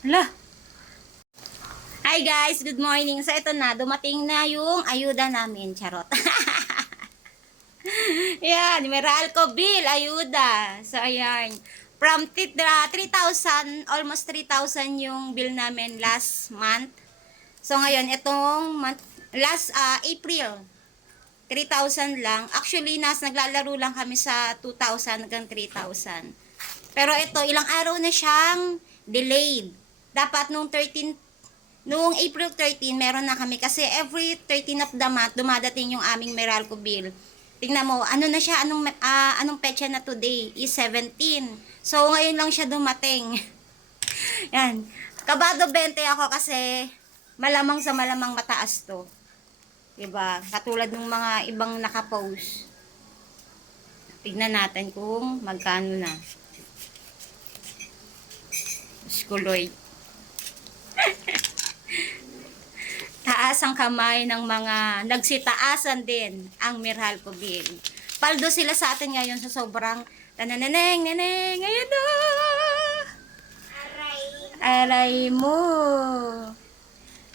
Hala. Hi guys, good morning. So ito na, dumating na yung ayuda namin, charot. Yan, Meralco bill, ayuda. So ayan, from 3,000, almost 3,000 yung bill namin last month. So ngayon, itong month, last April, 3,000 lang. Actually, naglalaro lang kami sa 2,000 hanggang 3,000. Pero ito, ilang araw na siyang delayed. Dapat noong April 13, meron na kami kasi every 13 of the month, dumadating yung aming Meralco bill. Tingnan mo, ano na siya, anong petsa na today? Is 17. So, ngayon lang siya dumating. Yan. Kabado 20 ako kasi malamang sa malamang mataas to. Diba? Katulad ng mga ibang nakapost. Tignan natin kung magkano na. Skuloy. Taas ang kamay ng mga nagsitaasan din ang Meralco bill. Paldo sila sa atin ngayon sa sobrang tanananeng, neneng, ngayon na! Aray mo!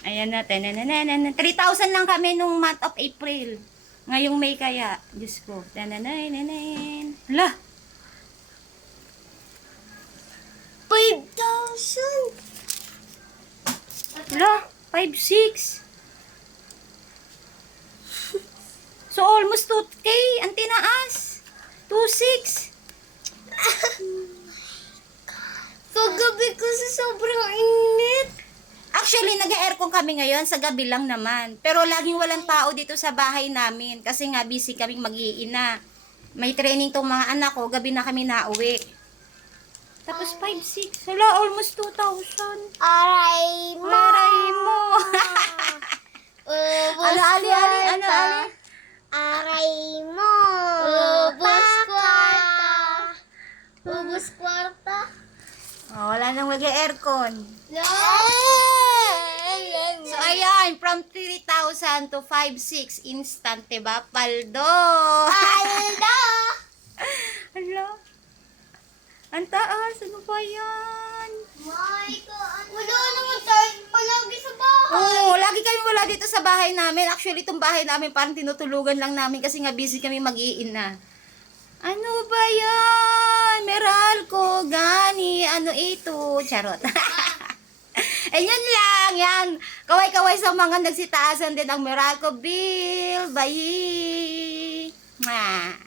Ayan na, 3,000 lang kami nung month of April. Ngayong May kaya, Diyos ko. Tananay. Hala! 5,000! Hala! 5,600. So, almost 2K. Ang tinaas. 2,600. Kagabi kasi sobrang init. Actually, nag-aircon kami ngayon. Sa gabi lang naman. Pero laging walang tao dito sa bahay namin. Kasi nga, busy kaming mag-iina. May training tong mga anak ko. Gabi na kami nauwi. Tapos 5,600. Hala, almost 2,000. Aray mo! Aray mo! Ubus Ali? Aray mo! Ubus kwarta! Ubus kwarta! Oh, wala nang mag-aircon. No! So, ayan, from 3,000 to 5,600 instant, diba? Paldo! Alda! Hala. Ang taas. Ano ba yan? Wala naman tayo palagi sa bahay. Oo, lagi kami wala dito sa bahay namin. Actually, itong bahay namin parang tinutulugan lang namin kasi nga busy kami mag-iina. Ano ba yan? Meralco, gani, ano ito? Charot. Eh, yun lang, yan. Kaway-kaway sa mga nagsitaasan din ang Meralco bill. Bye! Mwah.